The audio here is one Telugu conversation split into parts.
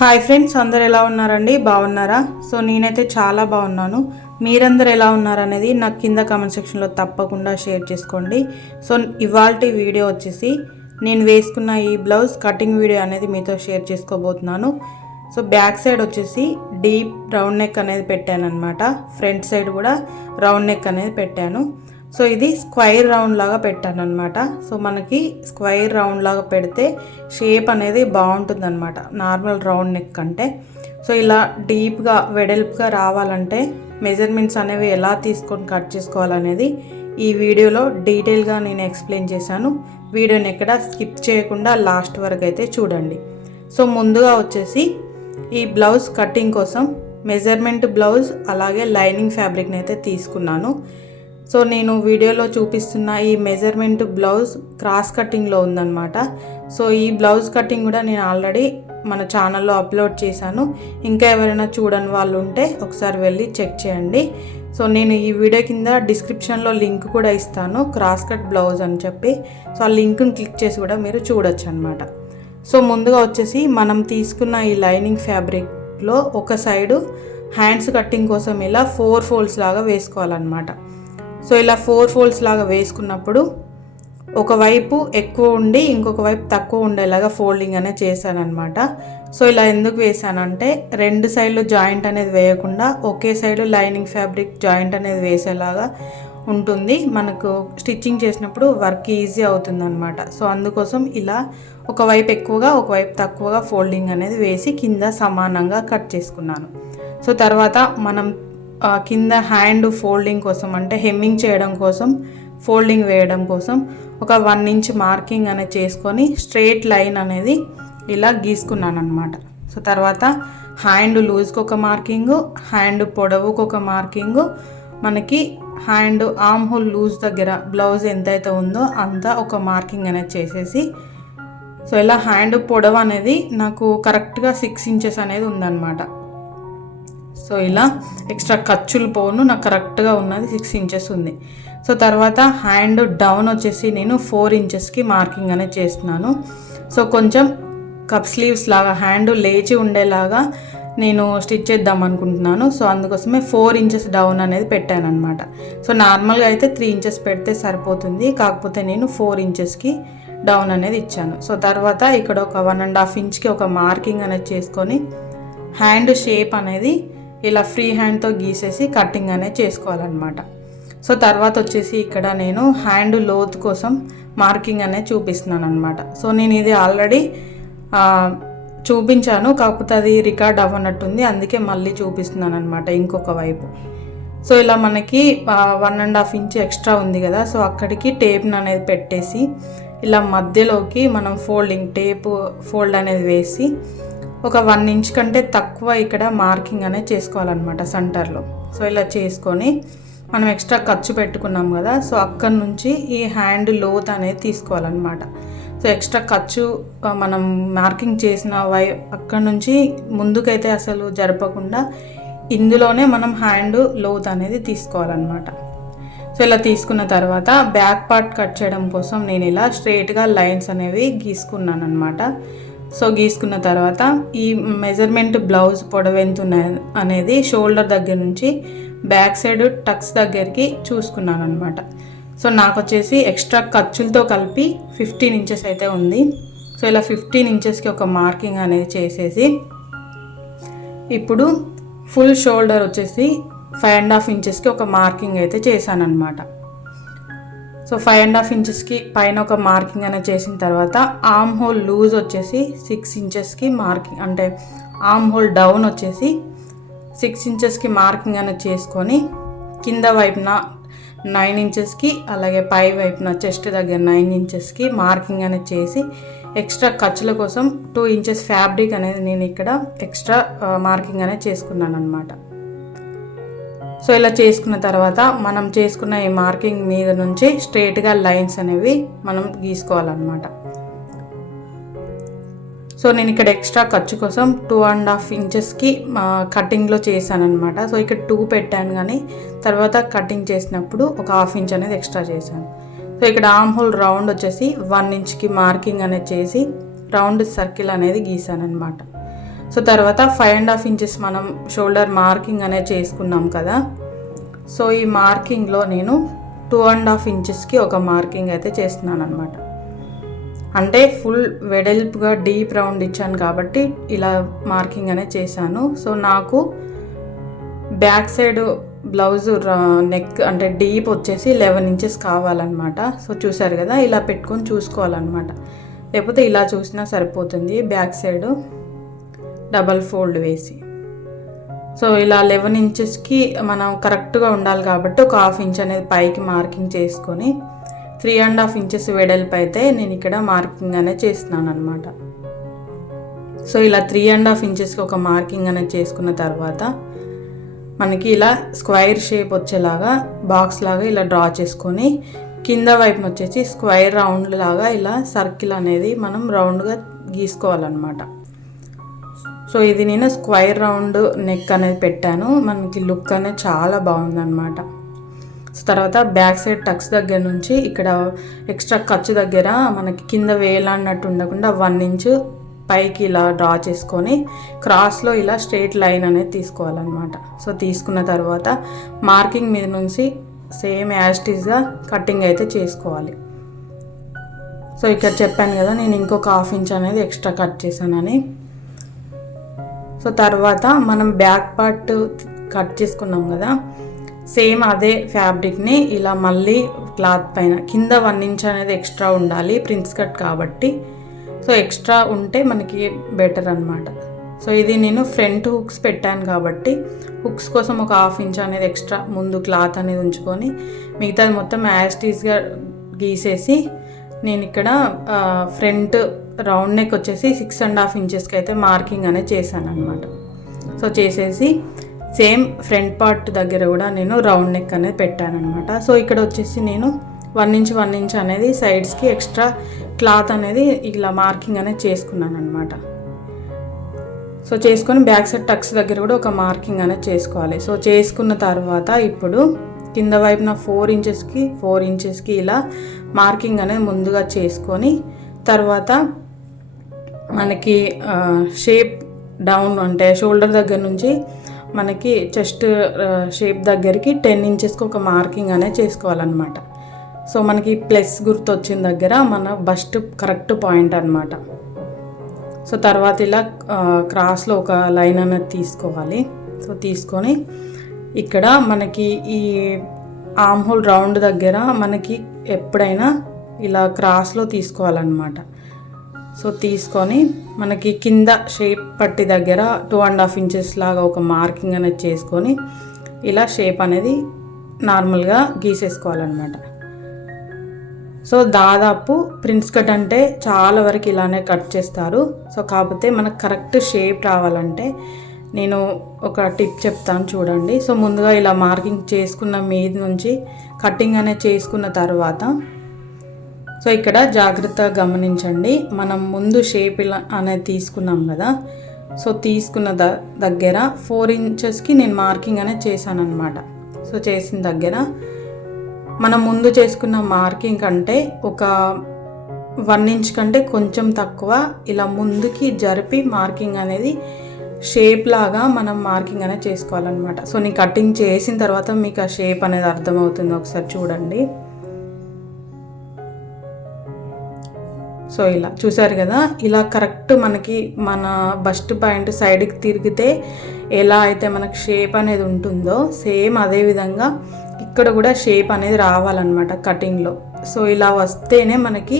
హాయ్ ఫ్రెండ్స్, అందరు ఎలా ఉన్నారండి? బాగున్నారా? సో నేనైతే చాలా బాగున్నాను. మీరందరూ ఎలా ఉన్నారనేది నాకు కింద కామెంట్ సెక్షన్లో తప్పకుండా షేర్ చేసుకోండి. సో ఇవాల్టి వీడియో వచ్చేసి నేను వేసుకున్న ఈ బ్లౌజ్ కటింగ్ వీడియో అనేది మీతో షేర్ చేసుకోబోతున్నాను. సో బ్యాక్ సైడ్ వచ్చేసి డీప్ రౌండ్ నెక్ అనేది పెట్టాను అనమాట. ఫ్రంట్ సైడ్ కూడా రౌండ్ నెక్ అనేది పెట్టాను. సో ఇది స్క్వైర్ రౌండ్ లాగా పెట్టాను అనమాట. సో మనకి స్క్వైర్ రౌండ్ లాగా పెడితే షేప్ అనేది బాగుంటుంది అనమాట, నార్మల్ రౌండ్ నెక్ కంటే. సో ఇలా డీప్గా వెడల్పుగా రావాలంటే మెజర్మెంట్స్ అనేవి ఎలా తీసుకొని కట్ చేసుకోవాలనేది ఈ వీడియోలో డీటెయిల్గా నేను ఎక్స్ప్లెయిన్ చేశాను. వీడియోని ఎక్కడ స్కిప్ చేయకుండా లాస్ట్ వరకు అయితే చూడండి. సో ముందుగా వచ్చేసి ఈ బ్లౌజ్ కటింగ్ కోసం మెజర్మెంట్ బ్లౌజ్ అలాగే లైనింగ్ ఫ్యాబ్రిక్ని అయితే తీసుకున్నాను. సో నేను వీడియోలో చూపిస్తున్న ఈ మెజర్మెంట్ బ్లౌజ్ క్రాస్ కటింగ్లో ఉందన్నమాట. సో ఈ బ్లౌజ్ కటింగ్ కూడా నేను ఆల్రెడీ మన ఛానల్లో అప్లోడ్ చేశాను. ఇంకా ఎవరైనా చూడని వాళ్ళు ఉంటే ఒకసారి వెళ్ళి చెక్ చేయండి. సో నేను ఈ వీడియో కింద డిస్క్రిప్షన్లో లింక్ కూడా ఇస్తాను, క్రాస్ కట్ బ్లౌజ్ అని చెప్పి. సో ఆ లింక్ని క్లిక్ చేసి కూడా మీరు చూడొచ్చు అనమాట. సో ముందుగా వచ్చేసి మనం తీసుకున్న ఈ లైనింగ్ ఫ్యాబ్రిక్లో ఒక సైడు హ్యాండ్స్ కటింగ్ కోసం ఇలా 4 ఫోల్డ్స్ లాగా వేసుకోవాలన్నమాట. సో ఇలా 4 ఫోల్డ్స్ లాగా వేసుకున్నప్పుడు ఒకవైపు ఎక్కువ ఉండి ఇంకొక వైపు తక్కువ ఉండేలాగా ఫోల్డింగ్ అనేది చేశానమాట. సో ఇలా ఎందుకు వేసానంటే 2 సైడ్లు జాయింట్ అనేది వేయకుండా ఒకే సైడ్ లైనింగ్ ఫ్యాబ్రిక్ జాయింట్ అనేది వేసేలాగా ఉంటుంది. మనకు స్టిచ్చింగ్ చేసినప్పుడు వర్క్ ఈజీ అవుతుంది అనమాట. సో అందుకోసం ఇలా ఒకవైపు ఎక్కువగా ఒకవైపు తక్కువగా ఫోల్డింగ్ అనేది వేసి కింద సమానంగా కట్ చేసుకున్నాను. సో తర్వాత మనం కింద హ్యాండ్ ఫోల్డింగ్ కోసం అంటే హెమ్మింగ్ చేయడం కోసం, ఫోల్డింగ్ వేయడం కోసం ఒక 1 ఇంచ్ మార్కింగ్ అనేది చేసుకొని స్ట్రెయిట్ లైన్ అనేది ఇలా గీసుకున్నాను అనమాట. సో తర్వాత హ్యాండ్ లూజ్కి ఒక మార్కింగు, హ్యాండ్ పొడవుకు ఒక మార్కింగు, మనకి హ్యాండ్ ఆర్మ్ హోల్ లూజ్ దగ్గర బ్లౌజ్ ఎంతైతే ఉందో అంత ఒక మార్కింగ్ అనేది చేసేసి, సో ఇలా హ్యాండ్ పొడవు అనేది నాకు కరెక్ట్గా 6 ఇంచెస్ అనేది ఉందన్నమాట. సో ఇలా ఎక్స్ట్రా ఖర్చులు పోను, నాకు కరెక్ట్గా ఉన్నది 6 ఇంచెస్ ఉంది. సో తర్వాత హ్యాండ్ డౌన్ వచ్చేసి నేను 4 ఇంచెస్కి మార్కింగ్ అనేది చేస్తున్నాను. సో కొంచెం కప్ స్లీవ్స్ లాగా హ్యాండ్ లేచి ఉండేలాగా నేను స్టిచ్ చేద్దాం అనుకుంటున్నాను. సో అందుకోసమే 4 ఇంచెస్ డౌన్ అనేది పెట్టాను అనమాట. సో నార్మల్గా అయితే 3 ఇంచెస్ పెడితే సరిపోతుంది, కాకపోతే నేను 4 ఇంచెస్కి డౌన్ అనేది ఇచ్చాను. సో తర్వాత ఇక్కడ ఒక 1.5 ఇంచ్కి ఒక మార్కింగ్ అనేది చేసుకొని హ్యాండ్ షేప్ అనేది ఇలా ఫ్రీ హ్యాండ్తో గీసేసి కటింగ్ అనేది చేసుకోవాలన్నమాట. సో తర్వాత వచ్చేసి ఇక్కడ నేను హ్యాండ్ లోత్ కోసం మార్కింగ్ అనేది చూపిస్తున్నాను అనమాట. సో నేను ఇది ఆల్రెడీ చూపించాను, కాకపోతే అది రికార్డ్ అవ్వనట్టుంది, అందుకే మళ్ళీ చూపిస్తున్నాను అనమాట ఇంకొక వైపు. సో ఇలా మనకి 1.5 ఇంచ్ ఎక్స్ట్రా ఉంది కదా, సో అక్కడికి టేప్ని అనేది పెట్టేసి ఇలా మధ్యలోకి మనం టేప్ ఫోల్డ్ అనేది వేసి ఒక 1 ఇంచ్ కంటే తక్కువ ఇక్కడ మార్కింగ్ అనేది చేసుకోవాలన్నమాట సెంటర్లో. సో ఇలా చేసుకొని మనం ఎక్స్ట్రా ఖర్చు పెట్టుకున్నాం కదా, సో అక్కడి నుంచి ఈ హ్యాండ్ లోత్ అనేది తీసుకోవాలన్నమాట. సో ఎక్స్ట్రా ఖర్చు మనం మార్కింగ్ చేసిన అక్కడి నుంచి ముందుకైతే అసలు జరపకుండా ఇందులోనే మనం హ్యాండ్ లోత్ అనేది తీసుకోవాలన్నమాట. సో ఇలా తీసుకున్న తర్వాత బ్యాక్ పార్ట్ కట్ చేయడం కోసం నేను ఇలా స్ట్రైట్గా లైన్స్ అనేవి గీసుకున్నాను అనమాట. సో గీసుకున్న తర్వాత ఈ మెజర్మెంట్ బ్లౌజ్ పొడవు ఎంత అనేది షోల్డర్ దగ్గర నుంచి బ్యాక్ సైడ్ టక్స్ దగ్గరికి చూసుకున్నాను అనమాట. సో నాకు వచ్చేసి ఎక్స్ట్రా ఖర్చులతో కలిపి 15 ఇంచెస్ అయితే ఉంది. సో ఇలా 15 ఇంచెస్కి ఒక మార్కింగ్ అనేది చేసేసి ఇప్పుడు ఫుల్ షోల్డర్ వచ్చేసి 5.5 ఇంచెస్కి ఒక మార్కింగ్ అయితే చేశాను అనమాట. సో 5.5 ఇంచెస్కి పైన ఒక మార్కింగ్ అనేది చేసిన తర్వాత ఆర్మ్ హోల్ లూజ్ వచ్చేసి 6 ఇంచెస్కి మార్కింగ్, అంటే ఆర్మ్ హోల్ డౌన్ వచ్చేసి 6 ఇంచెస్కి మార్కింగ్ అనేది చేసుకొని కింద వైపున 9 ఇంచెస్కి అలాగే పై వైపున చెస్ట్ దగ్గర 9 ఇంచెస్కి మార్కింగ్ అనేది చేసి ఎక్స్ట్రా ఖర్చుల కోసం 2 ఇంచెస్ ఫ్యాబ్రిక్ అనేది నేను ఇక్కడ ఎక్స్ట్రా మార్కింగ్ అనేది చేసుకున్నాను అనమాట. సో ఇలా చేసుకున్న తర్వాత మనం చేసుకున్న ఈ మార్కింగ్ మీద నుంచి స్ట్రైట్గా లైన్స్ అనేవి మనం గీసుకోవాలన్నమాట. సో నేను ఇక్కడ ఎక్స్ట్రా ఖర్చు కోసం 2.5 ఇంచెస్కి కటింగ్లో చేశాను అనమాట. సో ఇక్కడ 2 పెట్టాను, కానీ తర్వాత కటింగ్ చేసినప్పుడు ఒక 1/2 ఇంచ్ అనేది ఎక్స్ట్రా చేశాను. సో ఇక్కడ ఆర్మ్ హోల్ రౌండ్ వచ్చేసి 1 ఇంచ్కి మార్కింగ్ అనేది చేసి రౌండ్ సర్కిల్ అనేది గీసాను అనమాట. సో తర్వాత 5.5 ఇంచెస్ మనం షోల్డర్ మార్కింగ్ అనేది చేసుకున్నాం కదా. సో ఈ మార్కింగ్లో నేను 2.5 ఇంచెస్కి ఒక మార్కింగ్ అయితే చేస్తున్నాను అనమాట. అంటే ఫుల్ వెడల్పుగా డీప్ రౌండ్ ఇచ్చాను కాబట్టి ఇలా మార్కింగ్ అనేది చేశాను. సో నాకు బ్యాక్ సైడ్ బ్లౌజ్ నెక్ అంటే డీప్ వచ్చేసి 11 ఇంచెస్ కావాలన్నమాట. సో చూసారు కదా, ఇలా పెట్టుకొని చూసుకోవాలన్నమాట. లేకపోతే ఇలా చూసినా సరిపోతుంది. బ్యాక్ సైడ్ డబల్ ఫోల్డ్ వేసి సో ఇలా 11 ఇంచెస్కి మనం కరెక్ట్గా ఉండాలి కాబట్టి ఒక 1/2 ఇంచ్ అనేది పైకి మార్కింగ్ చేసుకొని 3.5 ఇంచెస్ వెడల్పు అయితే నేను ఇక్కడ మార్కింగ్ అనేది చేస్తున్నాను అనమాట. సో ఇలా 3.5 ఇంచెస్కి ఒక మార్కింగ్ అనేది చేసుకున్న తర్వాత మనకి ఇలా స్క్వైర్ షేప్ వచ్చేలాగా బాక్స్ లాగా ఇలా డ్రా చేసుకొని కింద వైపున వచ్చేసి స్క్వైర్ రౌండ్ లాగా ఇలా సర్కిల్ అనేది మనం రౌండ్గా గీసుకోవాలన్నమాట. సో ఇది నేను స్క్వైర్ రౌండ్ నెక్ అనేది పెట్టాను. మనకి లుక్ అనేది చాలా బాగుందన్నమాట. సో తర్వాత బ్యాక్ సైడ్ టక్స్ దగ్గర నుంచి ఇక్కడ ఎక్స్ట్రా ఖర్చు దగ్గర మనకి కింద వేలాడినట్టు ఉండకుండా 1 ఇంచు పైకి ఇలా డ్రా చేసుకొని క్రాస్లో ఇలా స్ట్రైట్ లైన్ అనేది తీసుకోవాలన్నమాట. సో తీసుకున్న తర్వాత మార్కింగ్ మీద నుంచి సేమ్ యాస్టీస్గా కటింగ్ అయితే చేసుకోవాలి. సో ఇక్కడ చెప్పాను కదా నేను ఇంకొక 1/2 ఇంచ్ అనేది ఎక్స్ట్రా కట్ చేశానని. సో తర్వాత మనం బ్యాక్ పార్ట్ కట్ చేసుకున్నాం కదా, సేమ్ అదే ఫ్యాబ్రిక్ని ఇలా మళ్ళీ క్లాత్ పైన కింద 1 ఇంచ్ అనేది ఎక్స్ట్రా ఉండాలి, ప్రిన్స్ కట్ కాబట్టి. సో ఎక్స్ట్రా ఉంటే మనకి బెటర్ అనమాట. సో ఇది నేను ఫ్రంట్ హుక్స్ పెట్టాను కాబట్టి హుక్స్ కోసం ఒక 1/2 ఇంచ్ అనేది ఎక్స్ట్రా ముందు క్లాత్ అనేది ఉంచుకొని మిగతాది మొత్తం యాస్టీస్గా గీసేసి నేను ఇక్కడ ఫ్రంట్ రౌండ్ నెక్ వచ్చేసి 6.5 ఇంచెస్కి అయితే మార్కింగ్ అనేది చేశాను అనమాట. సో చేసేసి సేమ్ ఫ్రంట్ పార్ట్ దగ్గర కూడా నేను రౌండ్ నెక్ అనేది పెట్టాను అనమాట. సో ఇక్కడ వచ్చేసి నేను 1 ఇంచ్ అనేది సైడ్స్కి ఎక్స్ట్రా క్లాత్ అనేది ఇలా మార్కింగ్ అనేది చేసుకున్నాను అనమాట. సో చేసుకొని బ్యాక్ సైడ్ టక్స్ దగ్గర కూడా ఒక మార్కింగ్ అనేది చేసుకోవాలి. సో చేసుకున్న తర్వాత ఇప్పుడు కింద వైపున 4 ఇంచెస్కి ఇలా మార్కింగ్ అనేది ముందుగా చేసుకొని తర్వాత మనకి షేప్ డౌన్ అంటే షోల్డర్ దగ్గర నుంచి మనకి చెస్ట్ షేప్ దగ్గరికి 10 ఇంచెస్కి ఒక మార్కింగ్ అనేది చేసుకోవాలన్నమాట. సో మనకి ప్లస్ గుర్తు వచ్చిన దగ్గర మన బస్ట్ కరెక్ట్ పాయింట్ అనమాట. సో తర్వాత ఇలా క్రాస్లో ఒక లైన్ అనేది తీసుకోవాలి. సో తీసుకొని ఇక్కడ మనకి ఈ ఆర్మ్ హోల్ రౌండ్ దగ్గర మనకి ఎప్పుడైనా ఇలా క్రాస్లో తీసుకోవాలన్నమాట. సో తీసుకొని మనకి కింద షేప్ పట్టి దగ్గర 2.5 ఇంచెస్ లాగా ఒక మార్కింగ్ అనేది చేసుకొని ఇలా షేప్ అనేది నార్మల్గా గీసేసుకోవాలన్నమాట. సో దాదాపు ప్రిన్స్ కట్ అంటే చాలా వరకు ఇలానే కట్ చేస్తారు. సో కాకపోతే మనకు కరెక్ట్ షేప్ రావాలంటే నేను ఒక టిప్ చెప్తాను చూడండి. సో ముందుగా ఇలా మార్కింగ్ చేసుకున్న మీద నుంచి కటింగ్ అనేది చేసుకున్న తర్వాత సో ఇక్కడ జాగ్రత్తగా గమనించండి, మనం ముందు షేప్ ఇలా అనేది తీసుకున్నాం కదా. సో తీసుకున్న దగ్గర 4 ఇంచెస్కి నేను మార్కింగ్ అనేది చేశాను అనమాట. సో చేసిన దగ్గర మనం ముందు చేసుకున్న మార్కింగ్ కంటే ఒక 1 ఇంచ్ కంటే కొంచెం తక్కువ ఇలా ముందుకి జరిపి మార్కింగ్ అనేది షేప్ లాగా మనం మార్కింగ్ అనేది చేసుకోవాలన్నమాట. సో నేను కటింగ్ చేసిన తర్వాత మీకు ఆ షేప్ అనేది అర్థమవుతుంది, ఒకసారి చూడండి. సో ఇలా చూసారు కదా, ఇలా కరెక్ట్ మనకి మన బస్ట్ పాయింట్ సైడ్కి తిరిగితే ఎలా అయితే మనకు షేప్ అనేది ఉంటుందో సేమ్ అదే విధంగా ఇక్కడ కూడా షేప్ అనేది రావాలన్నమాట కటింగ్లో. సో ఇలా వస్తేనే మనకి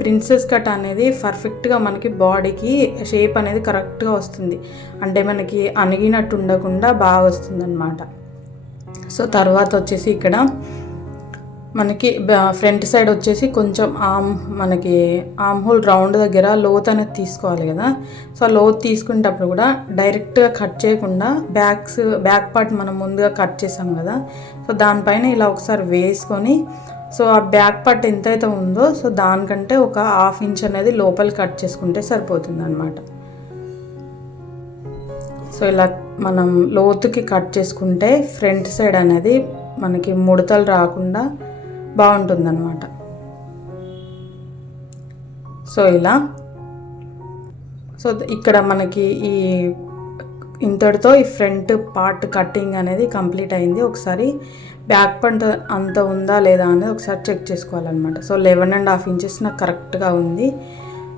ప్రిన్సెస్ కట్ అనేది పర్ఫెక్ట్గా మనకి బాడీకి షేప్ అనేది కరెక్ట్గా వస్తుంది. అంటే మనకి అణిగినట్టు ఉండకుండా బాగా వస్తుంది అన్నమాట. సో తర్వాత వచ్చేసి ఇక్కడ మనకి ఫ్రంట్ సైడ్ వచ్చేసి కొంచెం మనకి ఆర్మ్ హోల్ రౌండ్ దగ్గర లోత్ అనేది తీసుకోవాలి కదా. సో లోత్ తీసుకునేటప్పుడు కూడా డైరెక్ట్గా కట్ చేయకుండా బ్యాక్ పార్ట్ మనం ముందుగా కట్ చేసాం కదా, సో దానిపైన ఇలా ఒకసారి వేసుకొని సో ఆ బ్యాక్ పార్ట్ ఎంతైతే ఉందో సో దానికంటే ఒక 1/2 ఇంచ్ అనేది లోపల కట్ చేసుకుంటే సరిపోతుంది అన్నమాట. సో ఇలా మనం లోతుకి కట్ చేసుకుంటే ఫ్రంట్ సైడ్ అనేది మనకి ముడతలు రాకుండా బాగుంటుందన్నమాట. సో ఇలా సో ఇక్కడ మనకి ఈ ఇంతటితో ఈ ఫ్రంట్ పార్ట్ కటింగ్ అనేది కంప్లీట్ అయింది. ఒకసారి బ్యాక్ పార్ట్ అంత ఉందా లేదా అనేది ఒకసారి చెక్ చేసుకోవాలన్నమాట. సో 11.5 ఇంచెస్ నాకు కరెక్ట్గా ఉంది.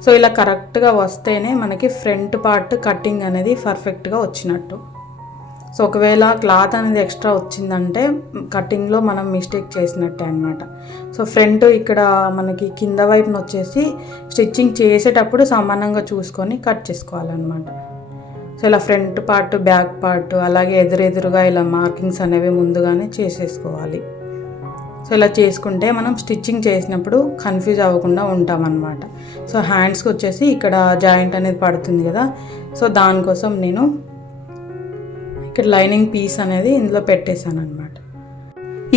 సో ఇలా కరెక్ట్గా వస్తేనే మనకి ఫ్రంట్ పార్ట్ కటింగ్ అనేది పర్ఫెక్ట్గా వచ్చినట్టు. సో ఒకవేళ క్లాత్ అనేది ఎక్స్ట్రా వచ్చిందంటే కటింగ్లో మనం మిస్టేక్ చేసినట్టే అనమాట. సో ఫ్రంట్ ఇక్కడ మనకి కింద వైపున వచ్చేసి స్టిచ్చింగ్ చేసేటప్పుడు సమానంగా చూసుకొని కట్ చేసుకోవాలన్నమాట. సో ఇలా ఫ్రంట్ పార్ట్ బ్యాక్ పార్ట్ అలాగే ఎదురెదురుగా ఇలా మార్కింగ్స్ అనేవి ముందుగానే చేసేసుకోవాలి. సో ఇలా చేసుకుంటే మనం స్టిచ్చింగ్ చేసినప్పుడు కన్ఫ్యూజ్ అవ్వకుండా ఉంటామన్నమాట. సో హ్యాండ్స్కి వచ్చేసి ఇక్కడ జాయింట్ అనేది పడుతుంది కదా, సో దానికోసం నేను ఇక్కడ లైనింగ్ పీస్ అనేది ఇందులో పెట్టేశాను అనమాట.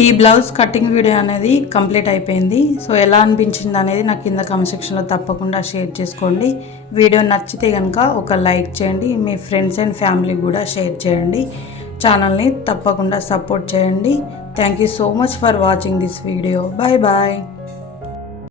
ఈ బ్లౌజ్ కటింగ్ వీడియో అనేది కంప్లీట్ అయిపోయింది. సో ఎలా అనిపించింది అనేది నాకు కింద కామెంట్ సెక్షన్లో తప్పకుండా షేర్ చేసుకోండి. వీడియో నచ్చితే కనుక ఒక లైక్ చేయండి, మీ ఫ్రెండ్స్ అండ్ ఫ్యామిలీకి కూడా షేర్ చేయండి. ఛానల్ని తప్పకుండా సపోర్ట్ చేయండి. Thank you so much for watching this video. Bye bye.